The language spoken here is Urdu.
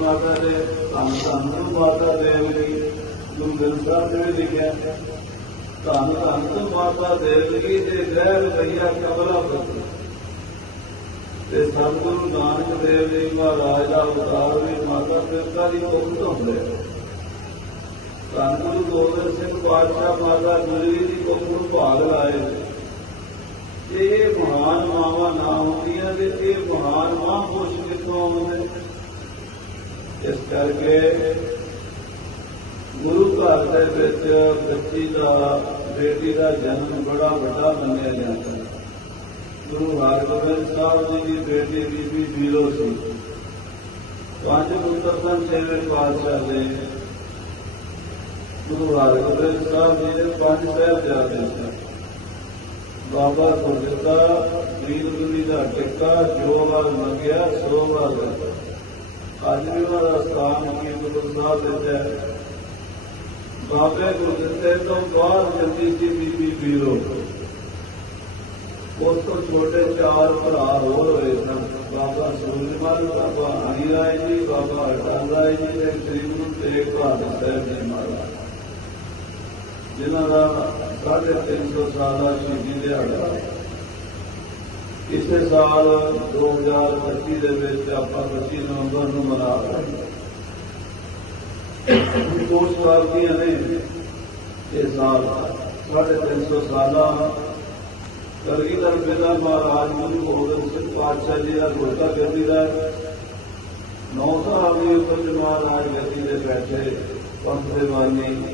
ਮਾਤਾ ਦੇ ਧੰਨ ਧੰਨ ਮਾਤਾ ਦੇਵ ਜੀ ਗੁਰੂ ਸਾਹਿਬ ਨੇ ਲਿਖਿਆ ਧੰਨ ਧੰਨ ਮਾਤਾ ਦੇ ਜੀ ਤੇ ਗਹਿ ਰਈਆ ਕਬਲਾ ਪ੍ਰਤੀ ਤੇ ਸਤਿਗੁਰੂ ਨਾਨਕ ਦੇਵ ਜੀ ਮਹਾਰਾਜ ਦਾ ਉਤਾਰ ਵੀ ਮਾਤਾ ਪਿਤਾ ਦੀ ਕੋਲ ਤੋਂ ਹੋਇਆ ਧੰਨ ਗੁਰੂ ਗੋਬਿੰਦ ਸਿੰਘ ਪਾਤਸ਼ਾਹ ਮਾਤਾ ਜੀ ਦੀ ਕੋਲ ਨੂੰ ਭਾਗ ਲਾਏ ਇਹ ਮਹਾਨ ਮਾਵਾ ਨਾ ਹੁੰਦੀਆਂ ਤੇ ਇਹ ਮਹਾਨ ਮਹਾਂਪੁਰਸ਼ ਕਿਤੋਂ ਆਉਂਦੇ کر کے گو گھر سے بچی کا بیٹی کا جنم بڑا واٹا منیا جاتا ہے گرو ہرگوبند صاحب جی کی بیٹی کی بھی گوتم سیو پاتشاہ نے گرو ہرگوند صاحب جی نے پانچ صاحب جاتے ہیں بابا گرجتا گری گرو جی کا ٹھیک دو بار منگایا سو بار لگا اب بھی انہوں کا سامان کی گروسا بابے گوجے تو بعد چلی جی بیو چھوٹے چار برا رہے سن بابا سورج مال بابا ہری رائے جی بابا اٹن رائے جی نے تریبن گرو تگ بہادر صاحب نے مارا جنہ کا ساڑھے تین سو سال کا شہید دیا سال دو ہزار پچیس پچی نومبر منا رہے آپ کی سال ساڑھے تین سو سال کر پہلے مہاراج گرو گوبند سنگھ پاشا جی کا گوشت گولی کا نو سو آدمی اوپر چہاراج گدی کے بیٹھے پنکھے مانی